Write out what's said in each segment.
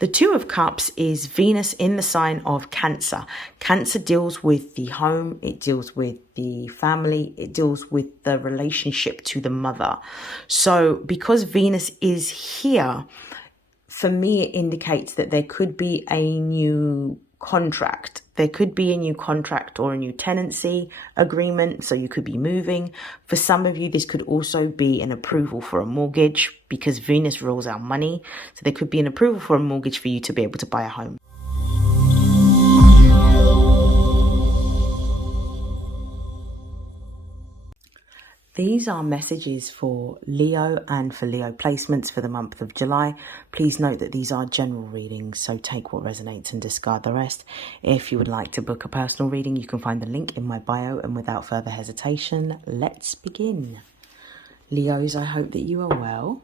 The Two of Cups is Venus in the sign of Cancer. Cancer deals with the home, it deals with the family, it deals with the relationship to the mother. So because Venus is here, for me, it indicates that there could be a new contract. There could be a new contract or a new tenancy agreement. So you could be moving. For some of you, this could also be an approval for a mortgage because Venus rules our money. So there could be an approval for a mortgage for you to be able to buy a home. These are messages for Leo and for Leo placements for the month of July. Please note that these are general readings, so take what resonates and discard the rest. If you would like to book a personal reading, you can find the link in my bio, and without further hesitation, let's begin. Leos, I hope that you are well.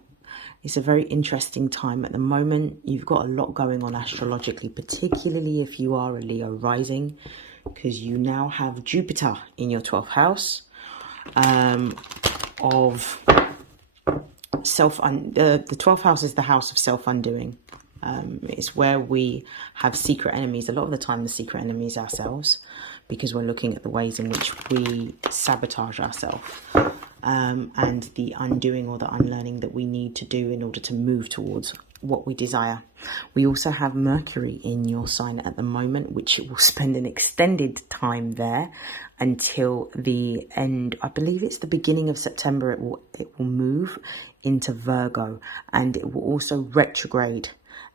It's a very interesting time at the moment. You've got a lot going on astrologically, particularly if you are a Leo rising, because you now have Jupiter in your 12th house. Of the 12th house is the house of self-undoing. It's where we have secret enemies. A lot of the time the secret enemy is ourselves, because we're looking at the ways in which we sabotage ourselves, and the undoing or the unlearning that we need to do in order to move towards what we desire. We also have Mercury in your sign at the moment, which will spend an extended time there until the end. I believe it's the beginning of September. It will move into Virgo, and it will also retrograde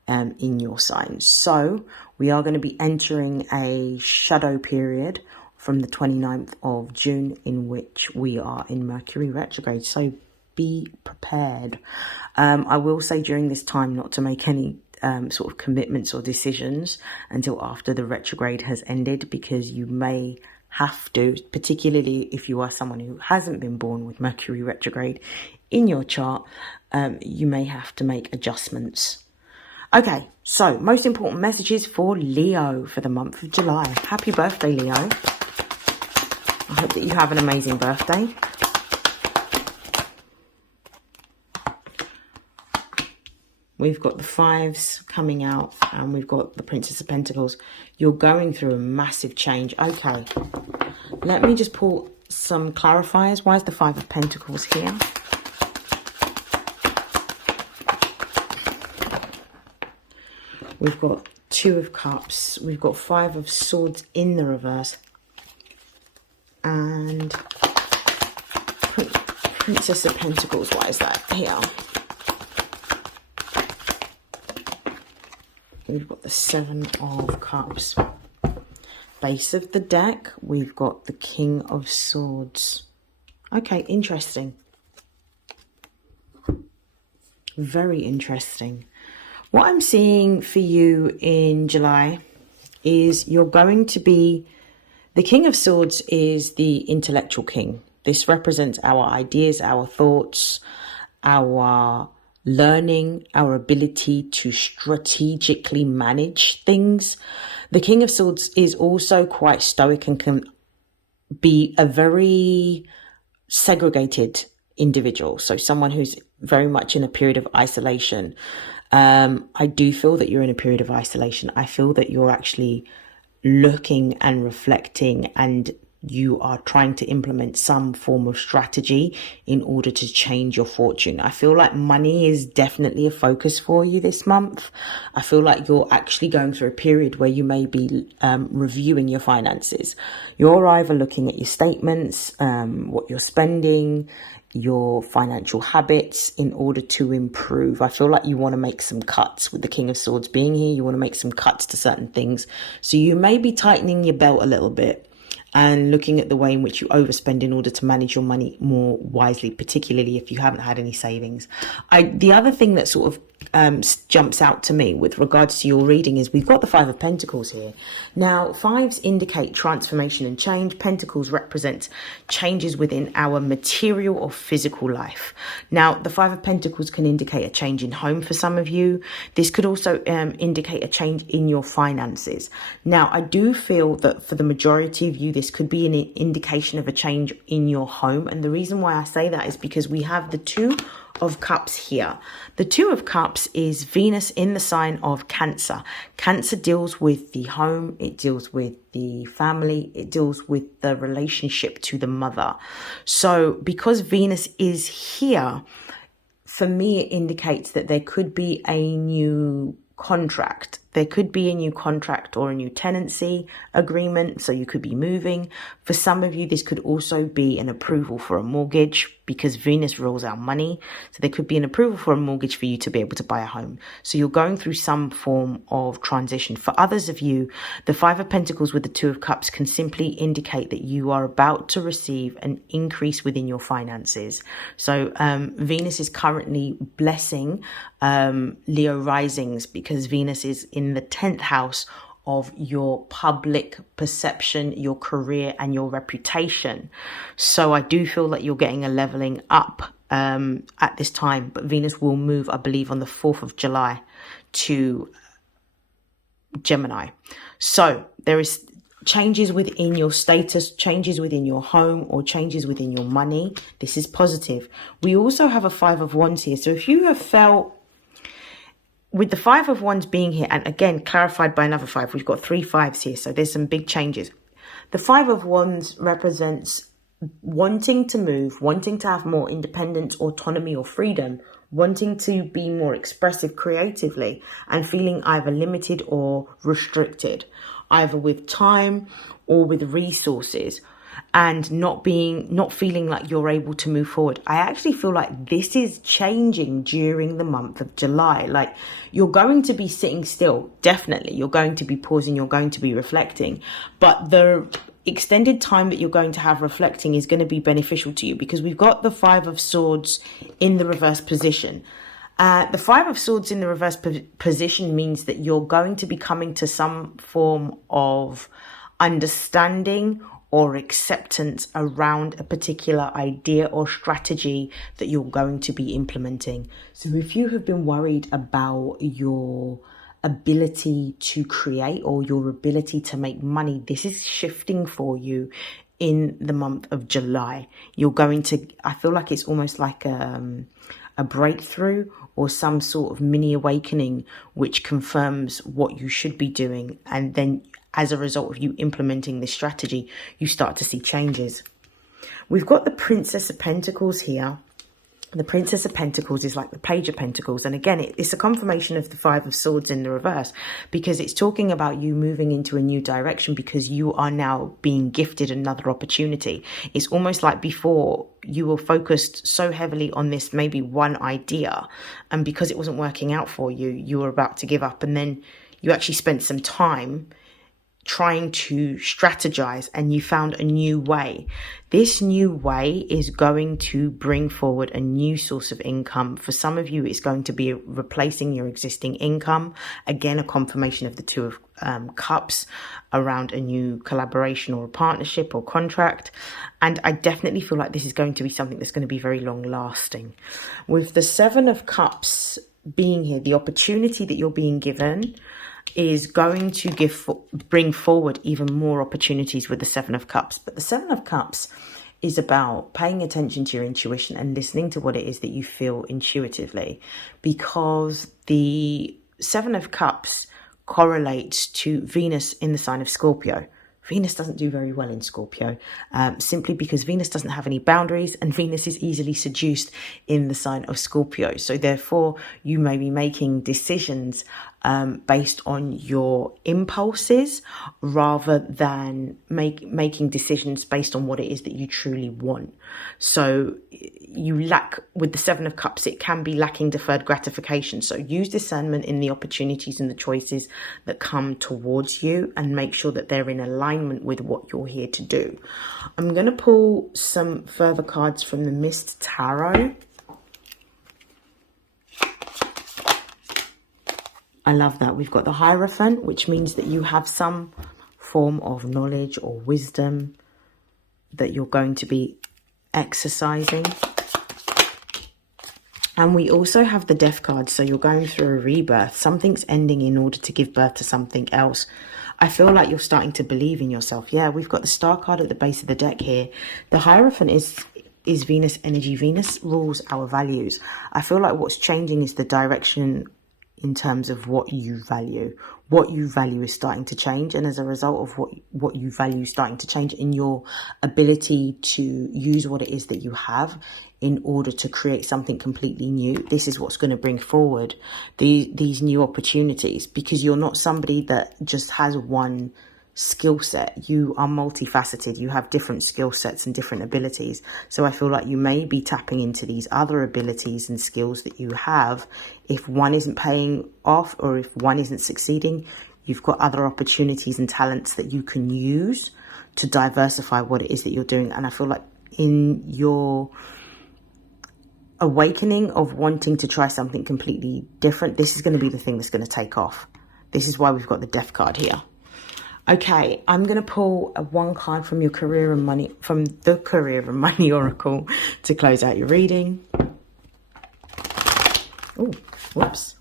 in your sign. So we are going to be entering a shadow period from the 29th of June in which we are in Mercury retrograde. So be prepared. I will say during this time not to make any sort of commitments or decisions until after the retrograde has ended, because you may have to, particularly if you are someone who hasn't been born with Mercury retrograde in your chart, you may have to make adjustments. Okay, so most important messages for Leo for the month of July. Happy birthday, Leo. I hope that you have an amazing birthday. We've got the fives coming out, and we've got the Princess of Pentacles. You're going through a massive change. Okay, let me just pull some clarifiers. Why is the Five of Pentacles here? We've got Two of Cups. We've got Five of Swords in the reverse. And Princess of Pentacles. Why is that here? We've got the Seven of Cups. Base of the deck, we've got the King of Swords. Okay, interesting. Very interesting. What I'm seeing for you in July is you're going to be... The King of Swords is the intellectual king. This represents our ideas, our thoughts, our learning, our ability to strategically manage things. The King of Swords is also quite stoic and can be a very segregated individual. So someone who's very much in a period of isolation. I do feel that you're in a period of isolation. I feel that you're actually looking and reflecting, and you are trying to implement some form of strategy in order to change your fortune. I feel like money is definitely a focus for you this month. I feel like you're actually going through a period where you may be reviewing your finances. You're either looking at your statements, what you're spending, your financial habits in order to improve. I feel like you want to make some cuts with the King of Swords being here. You want to make some cuts to certain things. So you may be tightening your belt a little bit and looking at the way in which you overspend in order to manage your money more wisely, particularly if you haven't had any savings. The other thing that sort of jumps out to me with regards to your reading is we've got the Five of Pentacles here. Now, fives indicate transformation and change. Pentacles represent changes within our material or physical life. Now, the Five of Pentacles can indicate a change in home for some of you. This could also indicate a change in your finances. Now, I do feel that for the majority of you this could be an indication of a change in your home. And the reason why I say that is because we have the Two of Cups here. The Two of Cups is Venus in the sign of Cancer. Cancer deals with the home, it deals with the family, it deals with the relationship to the mother. So because Venus is here, for me, it indicates that there could be a new contract. There could be a new contract or a new tenancy agreement. So you could be moving. For some of you, this could also be an approval for a mortgage, because Venus rules our money. So there could be an approval for a mortgage for you to be able to buy a home. So you're going through some form of transition. For others of you, the Five of Pentacles with the Two of Cups can simply indicate that you are about to receive an increase within your finances. So Venus is currently blessing Leo risings, because Venus is in the 10th house of your public perception, your career and your reputation. So I do feel that you're getting a leveling up at this time, but Venus will move, I believe, on the 4th of July to Gemini. So there is changes within your status, changes within your home, or changes within your money. This is positive. We also have a Five of Wands here. So if you have felt, with the Five of Wands being here, and again clarified by another five, we've got 3 fives here, so there's some big changes. The Five of Wands represents wanting to move, wanting to have more independence, autonomy or freedom, wanting to be more expressive creatively, and feeling either limited or restricted, either with time or with resources, and not feeling like you're able to move forward. I actually feel like this is changing during the month of July. Like, you're going to be sitting still, definitely. You're going to be pausing, you're going to be reflecting. But the extended time that you're going to have reflecting is going to be beneficial to you, because we've got the Five of Swords in the reverse position. The Five of Swords in the reverse position means that you're going to be coming to some form of understanding or acceptance around a particular idea or strategy that you're going to be implementing. So if you have been worried about your ability to create or your ability to make money, this is shifting for you in the month of July. You're going to, I feel like it's almost like a breakthrough or some sort of mini awakening, which confirms what you should be doing. And then as a result of you implementing this strategy, you start to see changes. We've got the Princess of Pentacles here. The Princess of Pentacles is like the Page of Pentacles. And again, it's a confirmation of the Five of Swords in the reverse, because it's talking about you moving into a new direction because you are now being gifted another opportunity. It's almost like before you were focused so heavily on this maybe one idea, and because it wasn't working out for you, you were about to give up. And then you actually spent some time trying to strategize and you found a new way. This new way is going to bring forward a new source of income. For some of you, it's going to be replacing your existing income. Again, a confirmation of the Two of Cups around a new collaboration or a partnership or contract. And I definitely feel like this is going to be something that's going to be very long lasting. With the Seven of Cups being here, the opportunity that you're being given is going to bring forward even more opportunities with the Seven of Cups. But the Seven of Cups is about paying attention to your intuition and listening to what it is that you feel intuitively, because the Seven of Cups correlates to Venus in the sign of Scorpio. Venus doesn't do very well in Scorpio, simply because Venus doesn't have any boundaries and Venus is easily seduced in the sign of Scorpio. So therefore, you may be making decisions based on your impulses rather than making decisions based on what it is that you truly want. So you lack, with the Seven of Cups, it can be lacking deferred gratification. So use discernment in the opportunities and the choices that come towards you and make sure that they're in alignment with what you're here to do. I'm going to pull some further cards from the Mist Tarot. I love that. We've got the Hierophant, which means that you have some form of knowledge or wisdom that you're going to be exercising. And we also have the death card. So you're going through a rebirth. Something's ending in order to give birth to something else. I feel like you're starting to believe in yourself. Yeah, we've got the star card at the base of the deck here. The Hierophant is Venus energy. Venus rules our values. I feel like what's changing is the direction in terms of what you value. What you value is starting to change, and as a result of what you value starting to change in your ability to use what it is that you have in order to create something completely new, this is what's going to bring forward these new opportunities, because you're not somebody that just has one skill set. You are multifaceted. You have different skill sets and different abilities. So I feel like you may be tapping into these other abilities and skills that you have. If one isn't paying off, or if one isn't succeeding, you've got other opportunities and talents that you can use to diversify what it is that you're doing. And I feel like in your awakening of wanting to try something completely different, this is going to be the thing that's going to take off. This is why we've got the Death card here. Okay, I'm going to pull one card from your career and money, from the Career and Money Oracle, to close out your reading. Oh, whoops.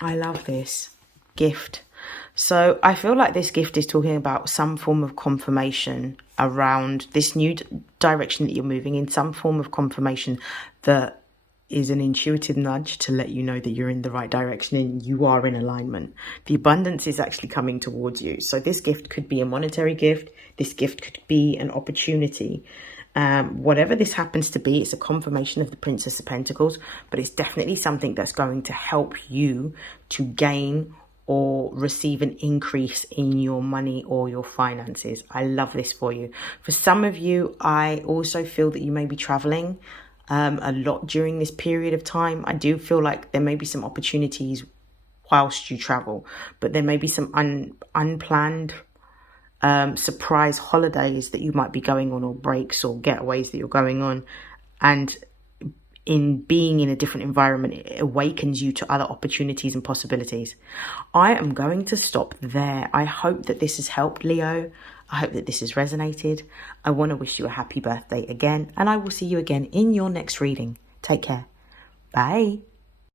I love this gift. So I feel like this gift is talking about some form of confirmation around this new direction that you're moving in, some form of confirmation that is an intuitive nudge to let you know that you're in the right direction and you are in alignment. The abundance is actually coming towards you. So this gift could be a monetary gift. This gift could be an opportunity. Whatever this happens to be, it's a confirmation of the Princess of Pentacles, but it's definitely something that's going to help you to gain or receive an increase in your money or your finances. I love this for you. For some of you, I also feel that you may be traveling a lot during this period of time. I do feel like there may be some opportunities whilst you travel, but there may be some unplanned surprise holidays that you might be going on, or breaks or getaways that you're going on. And in being in a different environment, it awakens you to other opportunities and possibilities. I am going to stop there. I hope that this has helped, Leo. I hope that this has resonated. I want to wish you a happy birthday again, and I will see you again in your next reading. Take care. Bye.